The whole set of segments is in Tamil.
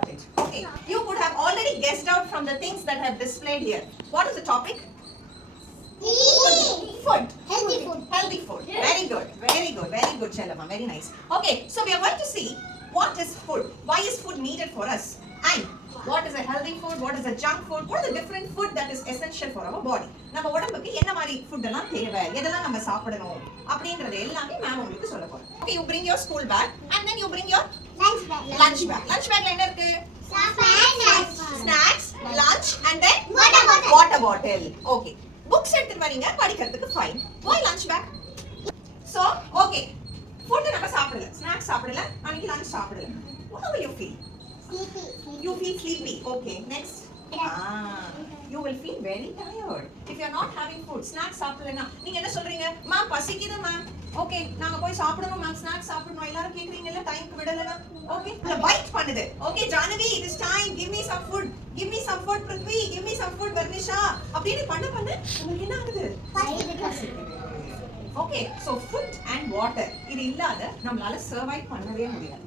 important. Okay, you could have already guessed out from the things that have displayed here. What is the topic? Food. Healthy food. Healthy food. Very good. Very good. Very good, Chelama. Very nice. Okay, so we are going to see what is food. Why is food needed for us? And what is a healthy food? What is a junk food? What are the different food that is essential for our body? நம்ம உடம்புக்கு என்ன மாதிரி ஃபுட் எல்லாம் தேவை, எதெல்லாம் நம்ம சாப்பிடணும் அப்படிங்கறது எல்லாமே மேம் உங்களுக்கு சொல்ல போறேன். Okay, you bring your school bag and then you bring your Lunch bag. lunch bag. Lunch bagல என்ன இருக்கு? Snacks, lunch and then water bottle. Okay. Books எடுத்துட்டு வரீங்க படிக்கிறதுக்கு fine. Why lunch bag? So, okay. Food நம்ம சாப்பிடல, snacks சாப்பிடல, அன்னைக்கு lunch சாப்பிடல. How will you feel? Sleepy. You feel sleepy. Okay, next. You will feel very tired if you are not having food. Snacks சாப்பிடலனா நீங்க என்ன சொல்றீங்க? மேம் பசிக்குது மேம். ஓகே, நாங்க போய் சாப்பிடணும் மேம், ஸ்நாக்ஸ் சாப்பிடணும் எல்லாரும் கேக்குறீங்கல, டைம்க்கு விடலனா. ஓகே, அந்த பைட் பண்ணுது. Okay Jahnavi, it is time, give me some food. Give me some food Prithvi, give me some food Varnisha. அப்படியே பண்ண உங்களுக்கு என்ன ஆகுது? Okay, so food and water இது இல்லாத நம்மளால சர்வைவ் பண்ணவே முடியாது.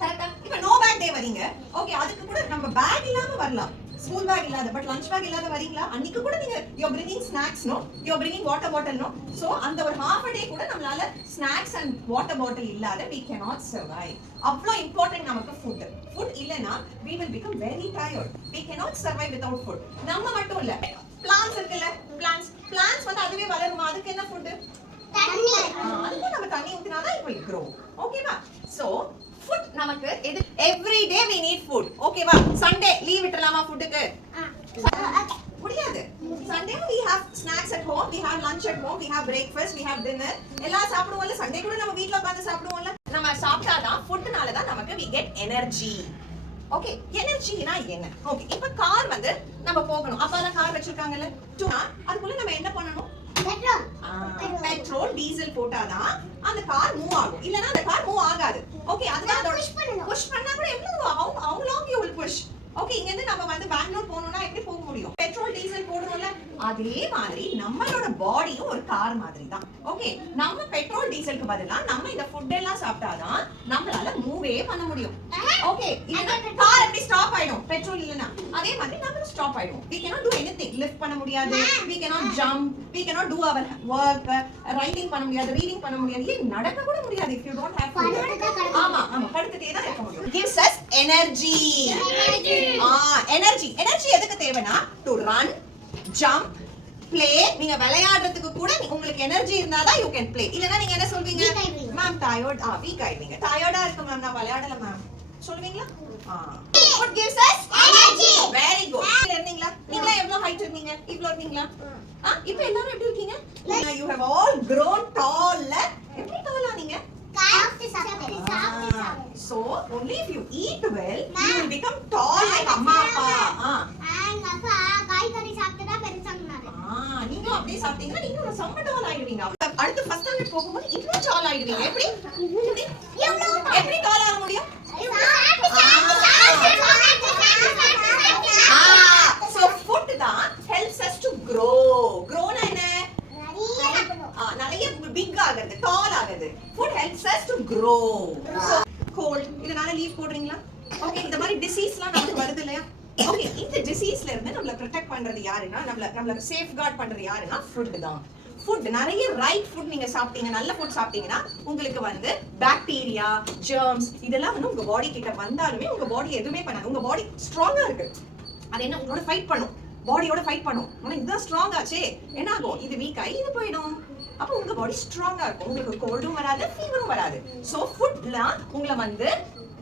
கரெக்ட்டா? இப்போ நோ பேக் டே வரீங்க. ஓகே, அதுக்கு கூட நம்ம பேக் இல்லாம வரலாம். ஸ்கூல் பேக் இல்லாத, பட் லஞ்ச் பேக் இல்லாத வரீங்களா? அன்னைக்கு கூட நீங்க you are bringing snacks no, you are bringing water bottle no. So அந்த ஒரு half a day கூட நம்மளால snacks and water bottle இல்லாத we cannot survive. அவ்ளோ இம்பார்ட்டன்ட் நமக்கு food. Food இல்லனா we will become very tired. We cannot survive without food. நம்ம மட்டும் இல்ல, plants இருக்குல்ல, plants வந்து அதுவே வளருமா? அதுக்கு என்ன food? தண்ணி. அதுக்கு நம்ம தண்ணி ஊத்தினா தான் it will grow. ஓகேவா? So food நமக்கு every day we need food. ஓகேவா? Sunday leave விட்டலாமா ஃபுட்க்கு? முடியாது. Sunday we have snacks at home, we have lunch at home, we have breakfast, we have dinner. எல்லாம் சாப்பிடுவோம்ல. Sunday கூட நம்ம வீட்ல உட்கார்ந்து சாப்பிடுவோம்ல. நம்ம சாப்பிட்டாதான் ஃபுட்னால தான் நமக்கு we get energy. ஓகே, எனர்ஜினா என்ன? ஓகே, இப்போ கார் வந்து நம்ம போகணும். அப்பால கார் வச்சிருக்காங்கல, அதுக்குள்ள நம்ம என்ன பண்ணணும்? பெட்ரோல் டீசல் போட்டாதான் அந்த கார் மூவ் ஆகும். இல்லனா அந்த கார் மூவ் ஆகாது. ஓகே, அதுதான் புஷ் பண்ணா கூட எவ்வளவு how long you will push? Okay, இங்க இருந்து நம்ம வந்து பெங்களூர் போறோம்னா எப்படி போக முடியும்? பெட்ரோல் டீசல் போடுறோம்ல, அதே மாதிரி நம்மளோட பாடியும் ஒரு கார் மாதிரி தான். ஓகே, நம்ம பெட்ரோல் டீசலுக்கு பதிலா நம்ம இந்த ஃபுட் எல்லாம் சாப்பிட்டாதான் நம்மளால மூவே பண்ண முடியும். ஓகே, இல்லனா கார் எப்படி ஸ்டாப் ஆயிடும் பெட்ரோல் இல்லனா? அதே மாதிரி நம்ம ஸ்டாப் ஆயிடும். we cannot do anything. Lift பண்ண முடியாது, we cannot jump, we cannot do our work, writing பண்ண முடியாது, ரீடிங் பண்ண முடியாது, ஏன் நடக்க கூட முடியாது if you don't have food. ஆமா படுத்துட்டே தான் இருக்க முடியும். gives us energy. எனர்ஜி எதுக்கு தேவைனா to run, jump, play. நீங்க விளையாடுறதுக்கு கூட உங்களுக்கு எனர்ஜி இருந்தாதான் you can play. இல்லனா நீங்க என்ன சொல்வீங்க? மேம் டயர்ட், வீக் ஆயிடுவீங்க. டயர்டா இருக்கு மேம், நான் விளையாடல ma'am சொல்வீங்களா? What gives us energy? Very good. இருந்தீங்களா? நீங்க எவ்வளவு ஹைட் இருந்தீங்க? இவ்ளோ இருந்தீங்களா? இப்போ எல்லாரும் எப்படி இருக்கீங்க? You have all grown tall. எப்படி tall ஆனீங்க? So only if you eat well you will become tall like amma appa. அப்பா காய்கறி சாப்பிட்டா பெருசானாரு. நீங்க அப்படியே சாப்பிட்டீங்கன்னா நீங்க ஒரு செம்ம tall ஆயிடுவீங்க. அடுத்து ஃபர்ஸ்ட் ஸ்டாண்டர்ட் போகும்போது இன்னும் tall ஆயிடுவீங்க. எப்படி எப்படி tall ஆக முடியும்? So food தான் helps us to grow. Growனா என்ன? நிறைய big ஆகுது, tall ஆகுது. Food helps us to grow. So cold, இதனால லீவ் போடுறீங்களா? ஓகே, இந்த மாதிரி டிசீஸ்லாம் நமக்கு வருது இல்லையா? ஓகே, இந்த டிசீஸ்ல இருந்து நம்மள ப்ரொடெக்ட் பண்றது யாருன்னா, நம்மள சேஃப்கார்ட் பண்றது யாருன்னா ஃபுட் தான். ஃபுட் நிறைய ரைட் ஃபுட் நீங்க சாப்பிட்டீங்க, நல்ல ஃபுட் சாப்பிட்டீங்கன்னா உங்களுக்கு வந்து பாக்டீரியா, ஜெர்ம்ஸ் இதெல்லாம் வந்து உங்க பாடி கிட்ட வந்தாலுமே உங்க பாடி எதுவுமே பண்ணாது. உங்க பாடி ஸ்ட்ராங்கா இருக்கு. அது என்ன உங்களோட ஃபைட் பண்ணும், பாடியோட ஃபைட் பண்ணும். ஆனா இதுதான் ஸ்ட்ராங் ஆச்சே, என்ன ஆகும்? இது வீக் ஆகி இது போயிடும். அப்போ உங்க பாடி ஸ்ட்ராங்கா இருக்கும், உங்களுக்கு கோல்டும் வராது, ஃபீவரும் வராது. சோ ஃபுட்லாம் உங்களை வந்து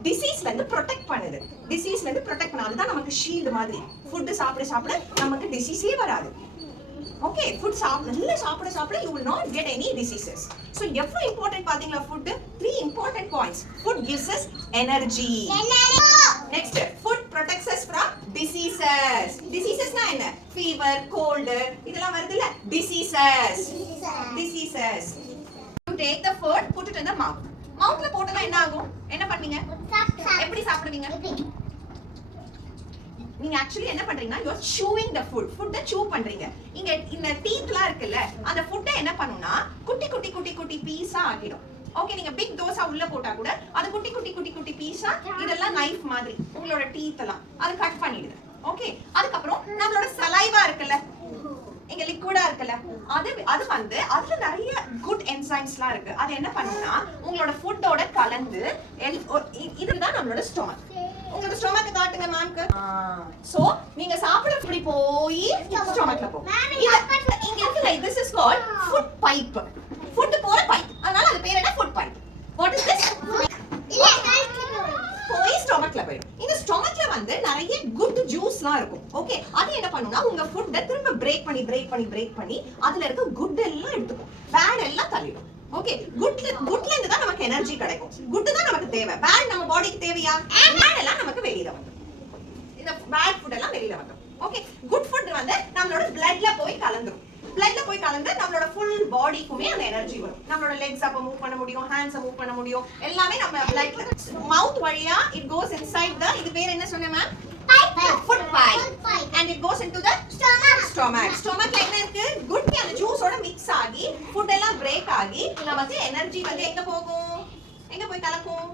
டிசீஸ்ல இருந்து ப்ரொடெக்ட் பண்ணுது. டிசீஸ்ல இருந்து ப்ரொடெக்ட் பண்ண அதுதான் நமக்கு ஷீல்டு மாதிரி. ஃபுட் சாப்பிட நமக்கு டிசீஸே வராது. ஓகே, ஃபுட் நல்லா சாப்பிட you will not get any diseases. So எவ்வளவு இம்பார்ட்டன்ட் பாத்தீங்களா food? 3 important points. Food gives us energy. Next, food protects us from diseases. Diseasesனா என்ன? Fever, cold இதெல்லாம் வருதுல, diseases. You take the food, put it in the mouth. மவுத்ல போட்டா என்ன ஆகும்? என்ன பண்ணுவீங்க? எப்படி சாப்பிடுவீங்க? நீங்க ஆக்சுவலி என்ன பண்றீங்கன்னா you are chewing the food. ஃபுட்ட chew பண்றீங்க. இங்க இந்த டீத்லாம் இருக்குல்ல, அந்த ஃபுட்ட என்ன பண்ணுனா குட்டி பீஸா ஆகிடும். ஓகே நீங்க பிக் தோசா உள்ள போட்டா கூட அது குட்டி குட்டி குட்டி குட்டி பீஸா இதெல்லாம் நைஃப் மாதிரி உங்களோட டீத் எல்லாம் அது கட் பண்ணிடுது. ஓகே அதுக்கப்புறம் நம்மளோட சலைவா இருக்குல்ல, இங்க லிக்விடா இருக்குல்ல, அது வந்து அதுல நிறைய குட் என்சைம்ஸ்லாம் இருக்கு. அது என்ன பண்ணுனா உங்களோட ஃபுட்டோட கலந்து இதுதான் நம்மளோட ஸ்டொமக். உங்களோட ஸ்டொமக் காட்டுங்க மேம்க்கு. சோ நீங்க சாப்பிட இப்படி போய் ஸ்டொமக்ல போகும். இங்க இருக்குல்ல, this is called food pipe. Food போற பைப், அதனால அது பேர் என்ன? Food pipe. What is this? போய் ஸ்டொமக்ல போயிடும். இந்த ஸ்டொமக்ல வந்து நிறைய குட் ஜூஸ்லாம் இருக்கும். ஓகே அது என்ன பண்ணுனா உங்க ஃபுட்ட திரும்ப பிரேக் பண்ணி அதுல இருக்க குட் எல்லாம் எடுத்துக்கும், பேட் எல்லாம் தள்ளிடும். ஓகே குட்ல இருந்து தான் நமக்கு எனர்ஜி கிடைக்கும். குட் தான் நமக்கு தேவை, பேட் நம்ம பாடிக்கு தேவையா? பேட் எல்லாம் நமக்கு வெளியில வந்துடும். இந்த பேட் ஃபுட் எல்லாம் வெளியில வந்துடும். ஓகே குட் ஃபுட் வந்து நம்மளோட பிளட்ல போய் கலந்துரும். பிளட்ல போய் கலந்து நம்மளோட ஃபுல் பாடிக்குமே அந்த எனர்ஜி வரும். நம்மளோட லெக்ஸ் அப்ப மூவ் பண்ண முடியும், ஹேண்ட்ஸ் மூவ் பண்ண முடியும், எல்லாமே நம்ம பிளட்ல மவுத் வழியா இட் கோஸ் இன்சைட் தி, இது பேர் என்ன சொன்னேன் ma'am? Food pipe. and it goes into the stomach. ஸ்டொமக்ல என்ன இருக்கு? குட் அந்த ஜூஸோட மிக்ஸ் ஆகி ஃபுட் எல்லாம் பிரேக் ஆகி நமக்கு எனர்ஜி வந்து எங்க போகும்? எங்க போய் கலக்கும்?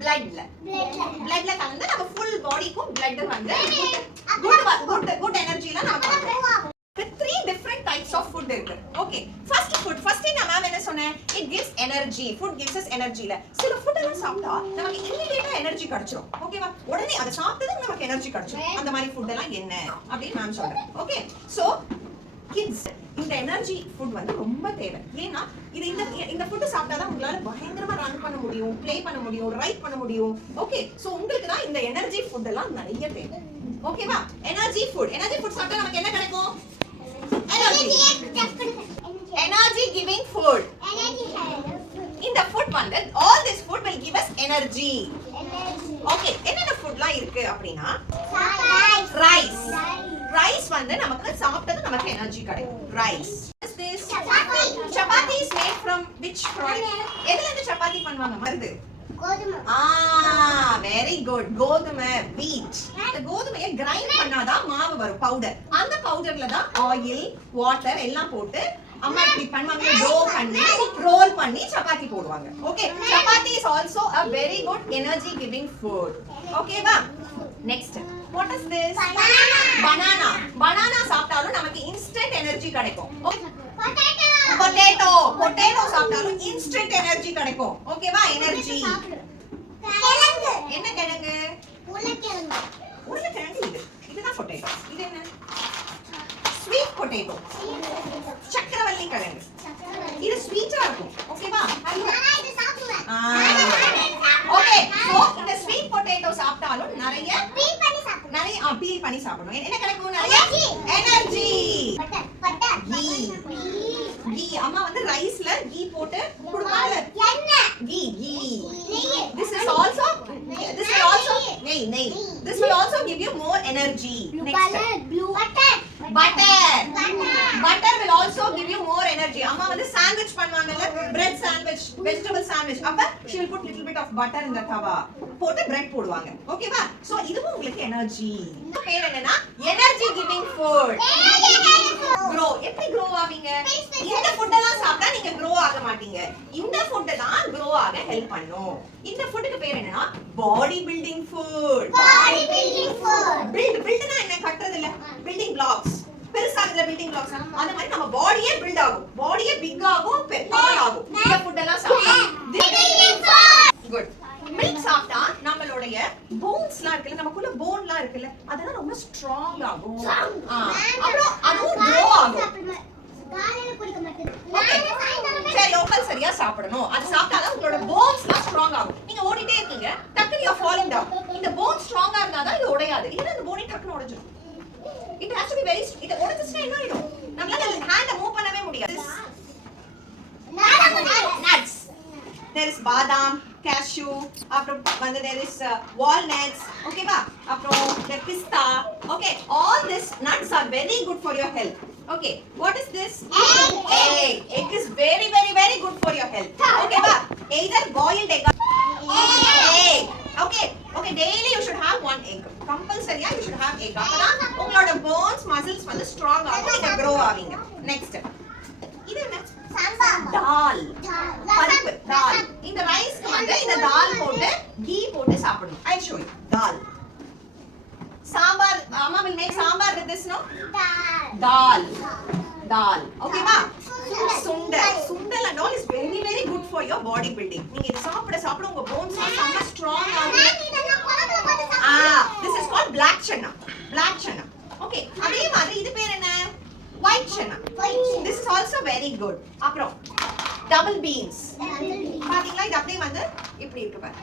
பிளட்ல கலந்து நம்ம ஃபுல் பாடிக்கும் பிளட் வந்து குட் எனர்ஜில நமக்கு three different types of food இருக்கு. ஓகே ஃபர்ஸ்ட் நான் மேம் என்ன சொன்னேன்? it gives energy. food gives us energy. சில ஃபுட் எல்லாம் சாப்பிட்டா நமக்கு இமிடியேட்டா எனர்ஜி கிடைச்சிரும். ஓகேவா? உடனே அத சாப்பிட்டதும் நமக்கு எனர்ஜி கிடைச்சிரும். அந்த மாதிரி ஃபுட் எல்லாம் என்ன அப்படி மேம் சொல்றேன். ஓகே சோ கிட்ஸ் இந்த எனர்ஜி ஃபுட் வந்து ரொம்ப தேவை. ஏன்னா இது இந்த ஃபுட் சாப்பிட்டா தான் உங்களால பயங்கரமா ரன் பண்ண முடியும், ப்ளே பண்ண முடியும், ரைட் பண்ண முடியும். ஓகே சோ உங்களுக்கு தான் இந்த எனர்ஜி ஃபுட் எல்லாம் நிறைய தேவை. ஓகேவா? எனர்ஜி ஃபுட் சாப்பிட்டா நமக்கு என்ன கிடைக்கும்? Energy giving food. இந்த ஃபுட் வந்து all this food will give us energy. Okay என்னென்ன ஃபுட்லாம் இருக்கு அப்படினா ரைஸ் வந்து நமக்கு சாப்பிட்டது நமக்கு எனர்ஜி கிடைக்கும். Rice chapati is made from which product? எதுல இருந்து சப்பாத்தி பண்ணுவாங்க? மருது கோதுமை. Very good. கோதுமை வீட். அந்த கோதுமையை கிரைண்ட் பண்ணாதான் மாவு வரும், பவுடர். அந்த பவுடர்ல தான் ஆயில் வாட்டர் எல்லாம் போட்டு அம்மா இப்படி பண்ணுவாங்க, டோ பண்ணி ரோல் பண்ணி சப்பாத்தி போடுவாங்க. Okay chapati is also a very good energy giving food. ஓகேவா? Next what is this? banana சாப்பிட்டாலும் நமக்கு இன்ஸ்டன்ட் எனர்ஜி கிடைக்கும். பொட்டேட்டோ சாப்பிட்டாலும் இன்ஸ்டன்ட் எனர்ஜி கிடைக்கும். ஓகேவா? எனர்ஜி. என்ன கிழங்கு? உருளைக்கிழங்கு. இதுதான் பொட்டேட்டோ. இது என்ன? Sweet potato. சக்கரவள்ளி கிழங்கு. இது ஸ்வீட்டா இருக்கும். ஓகேவா? ஓகே சோ இந்த ஸ்வீட் பொட்டேட்டோ சாப்பிட்டாலும் நிறைய பீல் பண்ணி சாப்பிடணும். என்ன கிடைக்கும்? நிறைய எனர்ஜி. கீ அம்மா வந்து ரைஸ்ல கீ போட்டு கொடுப்பாங்க. கீ this will also நெய். This will also give you more energy. Next butter will also give you more energy. அம்மா வந்து sandwich பண்ணுவாங்கல, bread sandwich, vegetable sandwich. அப்ப she will put little bit of butter in the tawa. போட்டு bread போடுவாங்க. ஓகேவா? சோ இதுவும் உங்களுக்கு எனர்ஜி. பேர் என்னன்னா எனர்ஜி கிவிங் ஃபுட். grow. எப்படி grow ஆவீங்க? இந்த ஃபுட் எல்லாம் சாப்பிட்டா நீங்க grow ஆக மாட்டீங்க. இந்த ஃபுட் தான் grow ஆக ஹெல்ப் பண்ணும். இந்த ஃபுட்க்கு பேர் என்னன்னா பாடி பில்டிங் ஃபுட். பில்ட்னா என்ன? கட்டறது இல்ல, பில்டிங் பிளாக்ஸ். பெருசாகுற பில்டிங் பிளாக்ஸ். அந்த மாதிரி நம்ம பாடியே பில்ட் ஆகும், பாடியே பிக் ஆகும், டால் ஆகும். இந்த ஃபுட் எல்லாம் சாப்பிட்டா குட். மில்க் சாப்பிட்டா நம்மளுடைய போன்ஸ்லாம் இருக்குல்ல, நமக்குள்ள போன்லாம் இருக்குல்ல, அதெல்லாம் ரொம்ப ஸ்ட்ராங் ஆகும். அப்புறம் அதுவும் க்ரோ ஆகும். சரி லோக்கல் சரியா சாப்பிடணும். அது சாப்பிட்டாதான் உங்களோட போன்ஸ்லாம் ஸ்ட்ராங் ஆகும். நீங்க ஓடிட்டே இருக்கீங்க, டக்குனு யூ ஆர் ஃபாலிங் டவுன். இந்த போன் ஸ்ட்ராங்கா இருந்தாதான் இது உடையாது. இல்ல இந்த போனே டக்குனு உடைஞ்சிரும். It has to be very இது உடைஞ்சிச்சுனா என்ன ஆயிடும்? நம்மளால ஹேண்ட மூவ் பண்ணவே முடியாது. Nuts. There is badam, cashew, அப்புறம் வந்து there is walnuts. ஓகேவா? அப்புறம் the pista. Okay, all these nuts are very good for your health. Okay, what is this? Egg is very very very good for your health. Okay va? Either boiled egg. Okay daily you should have one egg. Compulsory you should have egg. அப்பதான் உங்களோட bones muscles வந்து strong ஆகும், நீங்க grow ஆவீங்க. Next இது என்ன? dal. வந்து இந்த தால் போட்டு கீ போட்டு சாப்பிடணும். I show you. Dal. Sambar, Amma will make sambar with this, no? Dal. Dal. Okay va? Sundal. Sundal and all is very very good for your body building. நீங்க இது சாப்பிட உங்க bones ரொம்ப strong ஆகும். This is called black chana. Black chana. Okay. அதே மாதிரி இது பேர் என்ன? White chana. This is also very good. அப்புறம் double beans. பாத்தீங்களா இது அப்படியே வந்து இப்படி இருக்கு பாருங்க.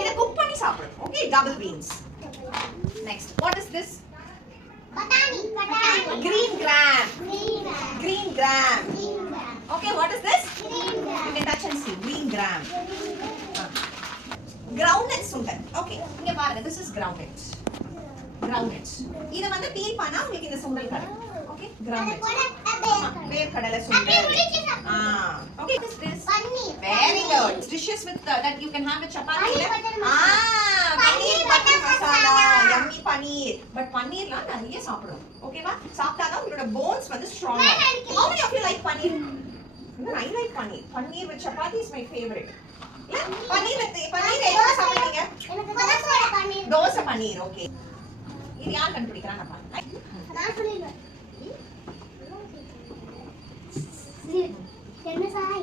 இத குக் பண்ணி சாப்பிடணும். Okay, double beans. Next, what is this? Batani. Green gram. Green gram. Okay, what is this? Green gram. You can touch and see. Green gram. Groundnut sundal. Okay, இங்க பாருங்க. This is groundnut. Groundnut. இத வந்து பீல் பண்ணா உங்களுக்கு இந்த சுண்டல் கிடைக்கும். Okay, groundnut. வேர்க்கடலை சுண்டல். Okay, what is this? Paneer. Very good. Dishes with that you can have with chapati. Paneer butter Paneer butter masala. masala. Yummy paneer. But paneerலாம் நிறைய சாப்பிடணும். ஓகேவா? சாப்பிட்டாதான் உங்களோட bones வந்து strong ஆகும். How many of you like paneer? I like paneer. Paneer with chapati is my favorite. இல்ல? paneer எதுல சாப்பிடுவீங்க? எனக்கு dosa paneer. Dosa paneer. Okay. இது யார் கண்டுபிடிக்கிறாங்க பாருங்க. நான் சொல்லிடுவேன். என்ன சாய்?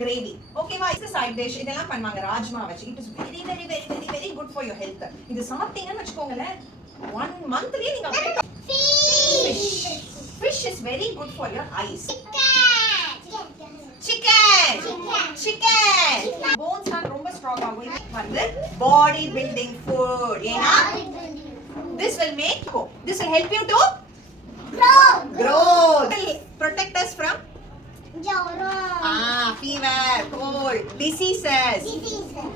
Gravy. Okay வா, இது side dish. இதெல்லாம் பண்ணுவாங்க ராஜ்மா வச்சு. It is very very very very very good for your health. இது சாப்பிட்டீங்கன்னு வெச்சுக்கோங்களே 1 monthலயே நீங்க fish is very good for your eyes. Chicken. Bones are ரொம்ப strong ஆகும். இது வந்து body building food. ஏனா this will help you to grow. Will protect us from fever, cold, diseases.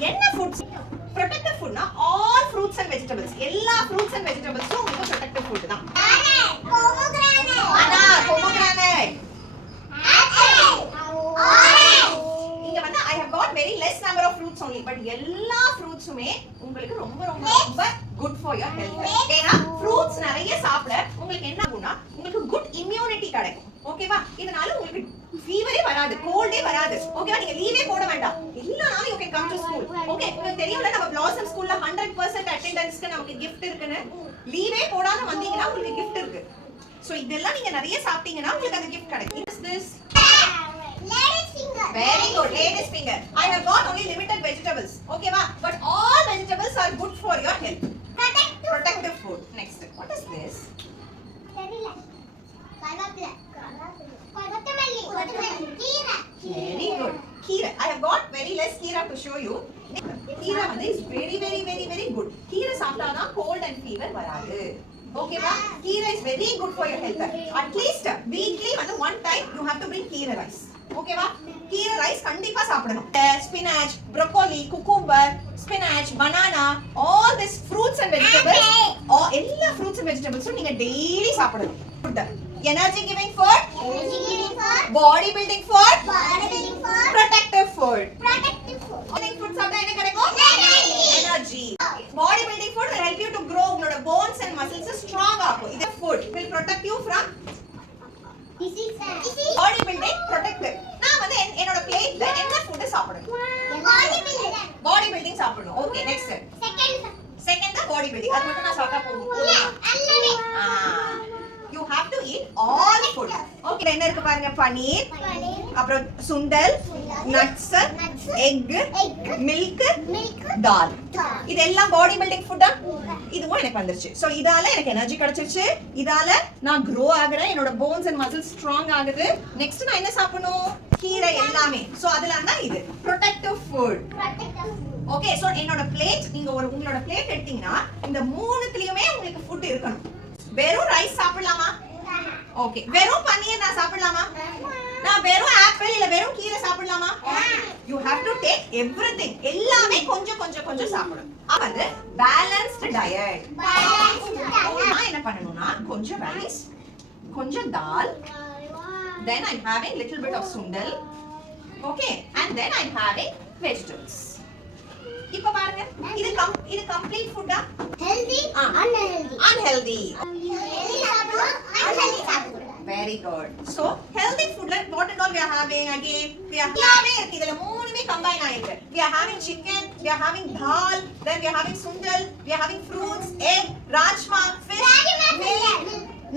என்ன foods? Protective food na all fruits and vegetables. எல்லா fruits and vegetables உங்களுக்கு protective food தான். Pomegranate. இங்க வந்து I have got very less number of fruits only, but எல்லா fruitsமே உங்களுக்கு ரொம்ப ரொம்ப ரொம்ப good for your health. ஏனா fruits நிறைய சாப்பிட உங்களுக்கு என்ன ஆகும்னா உங்களுக்கு good immunity கிடைக்கும். ஓகேவா? இதனால உங்களுக்கு ஃபீவரே வராது, கோல்டே வராது. ஓகேவா? நீங்க லீவே போட வேண்டாம். எல்லா நாளும் you can come to school. Okay, உங்களுக்கு தெரியும்ல நம்ம Blossom ஸ்கூல்ல 100% அட்டெண்டன்ஸ்க்கு நமக்கு gift இருக்குன்னு. லீவே போடாம வந்தீங்கன்னா உங்களுக்கு gift இருக்கு. சோ இதெல்லாம் நீங்க நிறைய சாப்பிட்டீங்கன்னா உங்களுக்கு அந்த gift கிடைக்கும். Is this Ladies finger. very good? Ladies finger. I have got only limited vegetables. Okay va? But all vegetables are good for your health. Protective food. Next, what is this? தெரியல. கருவேப்பிலை. கொத்தமல்லி. கீரை. Very good. Keera. I have got very less keera to show you. Keera வந்து is very very very very good. Keera சாப்பிட்டாதான் cold and fever வராது. Okay va? Keera is very good for your health. At least weekly வந்து one time you have to bring keera rice. Okay va? Keera rice கண்டிப்பா சாப்பிடணும். Spinach, broccoli, cucumber, spinach, banana, all these fruits and vegetables. எல்லா fruits and vegetables நீங்க daily சாப்பிடணும். Energy giving food, body building food, protective food. Building food சாப்பிட்டா என்ன கிடைக்கும்? Energy. Body building food will help you to grow. உங்களோட bones and muscles strong ஆகும். இது food will protect you from body building protective. நான் வந்து என்னோட பிளேட்ல என்ன ஃபுட் சாப்பிடணும்? Body building சாப்பிடணும். Okay, next. Second தான் body building. அது மட்டும் நான் சாப்பிட்டா போதும். You have to eat all food. Okay, என்ன இருக்கு பாருங்க, பனீர், அப்புறம் சுண்டல், nuts, egg, milk, dal. இதெல்லாம் பாடி பில்டிங் ஃபுட் தான். இதுவும் எனக்கு வந்துருச்சு. சோ இதால எனக்கு எனர்ஜி கிடைச்சிருச்சு. இதால நான் grow ஆகுறேன். என்னோட bones and muscles strong ஆகுது. நெக்ஸ்ட் நான் என்ன சாப்பிடணும்? கீரை எல்லாமே. சோ அதெல்லாம் தான் இது protective food. ஓகே, சோ என்னோட பிளேட், நீங்க உங்களோட பிளேட் எடுத்தீங்கன்னா இந்த மூணுத்துலயுமே உங்களுக்கு ஃபுட் இருக்கணும். வெறும் ரைஸ் சாப்பிடலாமா? ஓகே. வெறும் பன்னீர் நான் சாப்பிடலாமா? நான் வெறும் ஆப்பிள் இல்ல வெறும் கீரை சாப்பிடலாமா? You have to take everything. எல்லாமே கொஞ்சம் கொஞ்சம் கொஞ்சம் சாப்பிடணும். அது balanced diet. நான் என்ன பண்ணனும்னா கொஞ்சம் ரைஸ், கொஞ்சம் தால், then I'm having little bit of sundal. Okay, and then I'm having vegetables. இப்ப பாருங்க, இது complete food ஆ? Healthy, unhealthy. Unhealthy. Healthy சாப்பிடணும், unhealthy சாப்பிடணும். Very good. So healthy food like what and all we are having again? We are having idella moonume combine ஆயிருக்கு. We are having chicken, we are having dal, then we are having sundal, we are having fruits, egg, rajma, fish, milk,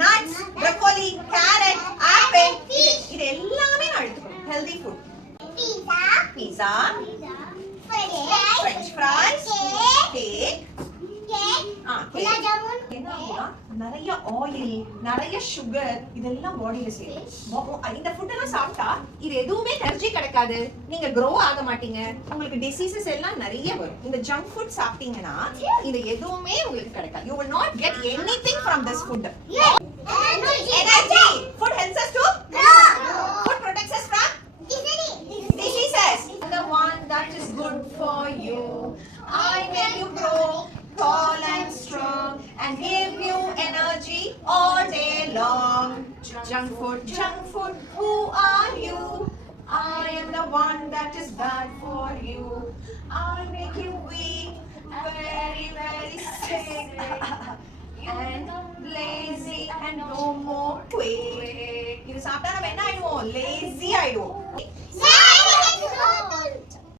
nuts, broccoli, carrot, apple. இது எல்லாமே நான் எடுத்துக்கணும். Healthy food. Pizza, French fries, cake, நிறைய ஆயில், நிறைய சுகர், இதெல்லாம் பாடியில சேரும். இந்த ஃபுட் எல்லாம் சாப்பிட்டா இது எதுவுமே எனர்ஜி கிடைக்காது, நீங்க க்ரோ ஆக மாட்டீங்க, உங்களுக்கு டிசீசஸ் எல்லாம் நிறைய வரும். இந்த ஜங்க் ஃபுட் சாப்பிட்டீங்கன்னா இது எதுவுமே உங்களுக்கு கிடைக்காது. You will not get anything from this food. Energy. Food helps us to grow. Food protects us from diseases. The one that is good for you. I make you grow tall and strong and give you energy all day long. Junk food, who are you? I am the one that is bad for you. I make you weak, very, very sick and lazy and no more quick. இது சாப்பிட்டா நம்ம என்ன ஆயிடுவோம்? லேசி ஆயிடுவோம்.